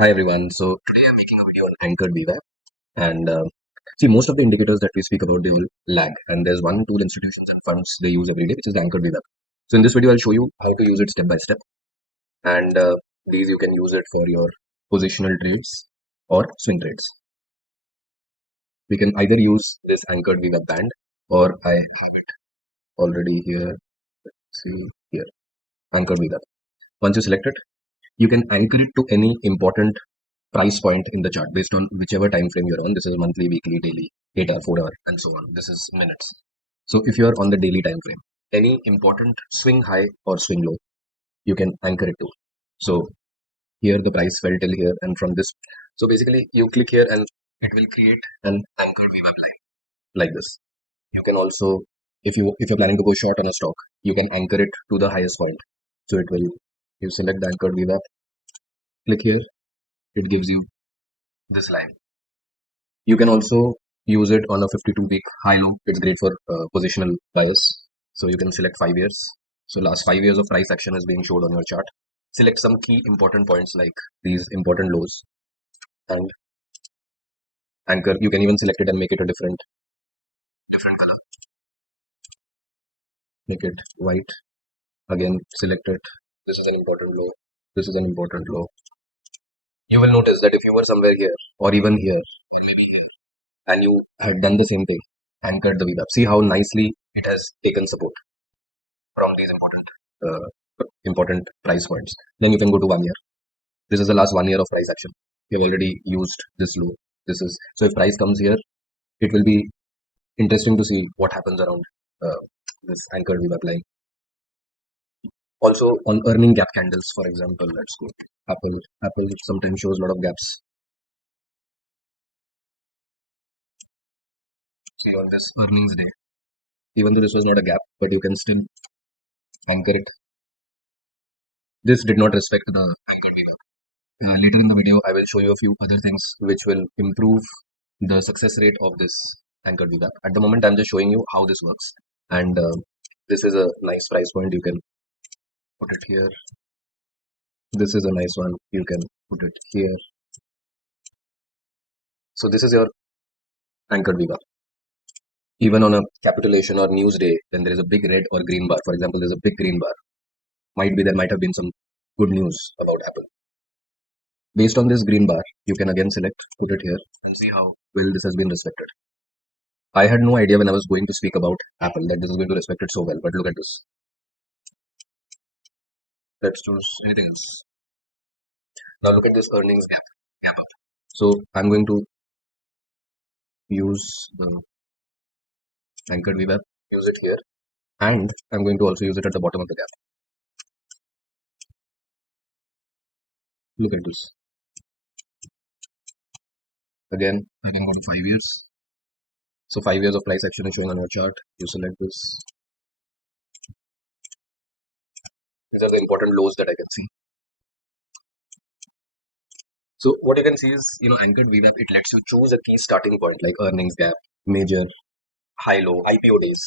Hi everyone. So today I'm making a video on anchored VWAP, and see, most of the indicators that we speak about, they all lag, and there's one tool institutions and funds they use every day, which is the anchored VWAP. So in this video I'll show you how to use it step by step, and these you can use it for your positional trades or swing trades. We can either use this anchored VWAP band, or I have it already here. Let's see here, anchored VWAP. Once you select it, you can anchor it to any important price point in the chart based on whichever time frame you're on. This is monthly, weekly, daily, 8 hour, 4 hour, and so on. This is minutes. So if you're on the daily time frame, any important swing high or swing low, you can anchor it to. So here the price fell till here, and from this, so basically you click here and it will create an anchored VWAP line like this. You can also, if you're planning to go short on a stock, you can anchor it to the highest point. So it will, you select the anchored VWAP, click here, it gives you this line. You can also use it on a 52-week high-low. It's great for positional bias. So you can select 5 years. So last 5 years of price action is being showed on your chart. Select some key important points like these important lows and anchor. You can even select it and make it a different color. Make it white. Again, select it. This is an important low. This is an important low. You will notice that if you were somewhere here or even here, and you had done the same thing, anchored the VWAP, see how nicely it has taken support from these important price points. Then you can go to 1 year. This is the last 1 year of price action. We have already used this low. This is, so if price comes here, it will be interesting to see what happens around this anchored VWAP line. Also on earning gap candles, for example, let's go Apple sometimes shows a lot of gaps. See, on this earnings day, even though this was not a gap, but you can still anchor it. This did not respect the anchored VWAP. Later in the video, I will show you a few other things which will improve the success rate of this anchored VWAP. At the moment, I'm just showing you how this works. And this is a nice price point. You can put it here. This is a nice one. You can put it here. So this is your anchored VWAP. Even on a capitulation or news day, when there is a big red or green bar, for example, there's a big green bar. There might have been some good news about Apple. Based on this green bar, you can again select, put it here, and see how well this has been respected. I had no idea when I was going to speak about Apple that this is going to respect it so well, but look at this. Let's choose anything else. Now look at this earnings gap up. So I'm going to use the anchored VWAP, use it here, and I'm going to also use it at the bottom of the gap. Look at this. Again, I can go to 5 years. So 5 years of price action is showing on your chart. You select this. These are the important lows that I can see. So what you can see is, anchored VWAP, it lets you choose a key starting point like earnings gap, major, high low, IPO days.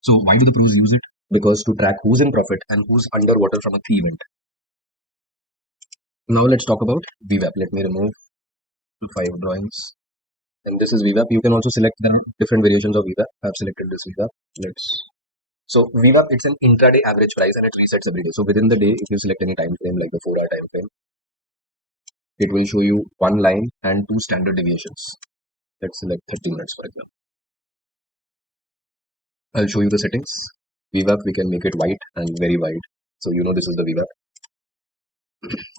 So why do the pros use it? Because to track who's in profit and who's underwater from a key event. Now let's talk about VWAP. Let me remove 5 drawings. And this is VWAP. You can also select the different variations of VWAP. I've selected this VWAP. So VWAP, it's an intraday average price and it resets every day. So within the day, if you select any time frame like the 4-hour time frame, it will show you one line and 2 standard deviations. Let's select 30 minutes, for example. I'll show you the settings. VWAP, we can make it white and very wide. So this is the VWAP.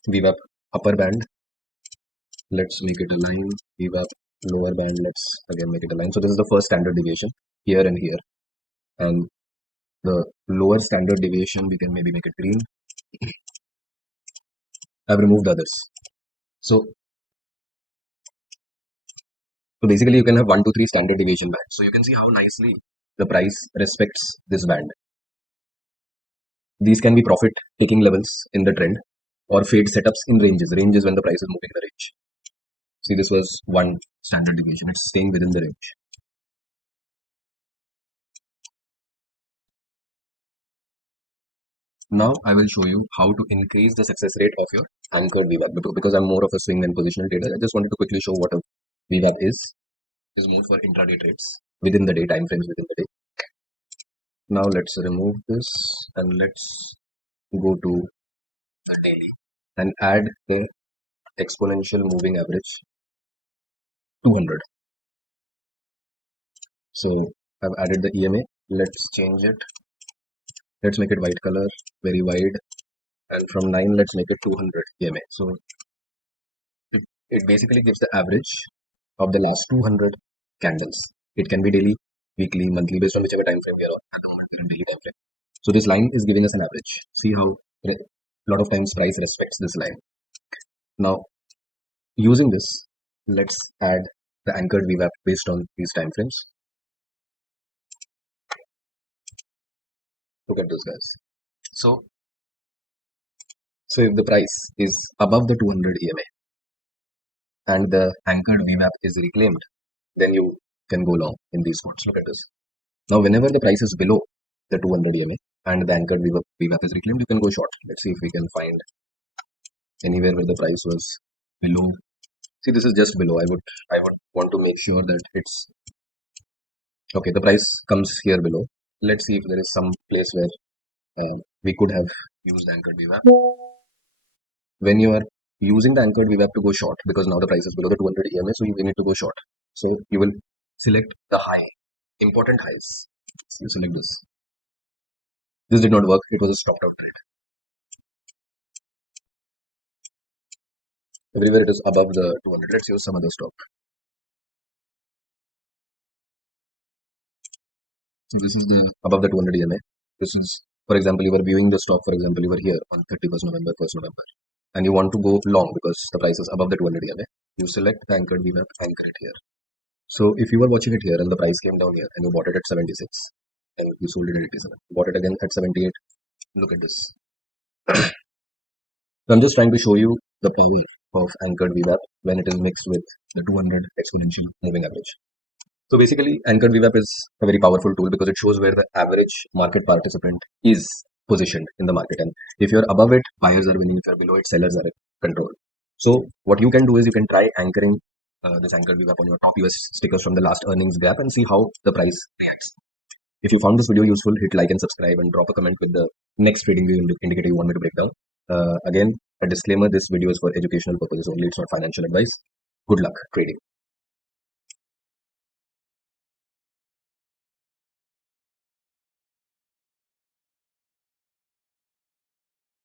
VWAP upper band. Let's make it a line. VWAP lower band. Let's again make it a line. So this is the first standard deviation here and here. And the lower standard deviation, we can maybe make it green. I've removed the others. So basically you can have 1, 2, 3 standard deviation bands. So you can see how nicely the price respects this band. These can be profit taking levels in the trend or fade setups in ranges when the price is moving in the range. See, this was 1 standard deviation. It's staying within the range. Now I will show you how to increase the success rate of your anchored VWAP. Because I'm more of a swing than positional trader, I just wanted to quickly show what a VWAP is. It is more for intraday trades within the day, time frames within the day. Now let's remove this and let's go to the daily and add the exponential moving average 200. So I've added the EMA. Let's change it. Let's make it white color, very wide, and from 9 let's make it 200 EMA. So it basically gives the average of the last 200 candles. It can be daily, weekly, monthly, based on whichever time frame we are on at the moment. We're on daily time frame. So this line is giving us an average. See how a lot of times price respects this line. Now using this, let's add the anchored VWAP based on these time frames. Look at this, guys. So if the price is above the 200 EMA and the anchored VWAP is reclaimed, then you can go long in these spots. Look at this. Now whenever the price is below the 200 EMA and the anchored VWAP is reclaimed, you can go short. Let's see if we can find anywhere where the price was below. See, this is just below. I would want to make sure that it's okay. The price comes here below. Let's see if there is some place where we could have used the anchored VWAP. When you are using the anchored VWAP to go short, because now the price is below the 200 EMA, so you need to go short. So you will select the high, important highs. So you select this. This did not work. It was a stopped out trade. Everywhere it is above the 200. Let's use some other stock. So this is the above the 200 EMA. This is, for example, you were viewing the stock. For example, you were here on 31st November, 1st November, and you want to go long because the price is above the 200 EMA. You select the anchored VWAP, anchor it here. So if you were watching it here and the price came down here and you bought it at 76 and you sold it at 87, bought it again at 78. Look at this. So I'm just trying to show you the power of anchored VWAP when it is mixed with the 200 exponential moving average. So basically, anchored VWAP is a very powerful tool because it shows where the average market participant is positioned in the market. And if you're above it, buyers are winning. If you're below it, sellers are in control. So what you can do is you can try anchoring this anchored VWAP on your top US stickers from the last earnings gap and see how the price reacts. If you found this video useful, hit like and subscribe and drop a comment with the next TradingView indicator you want me to break down. Again, a disclaimer, this video is for educational purposes only. It's not financial advice. Good luck trading.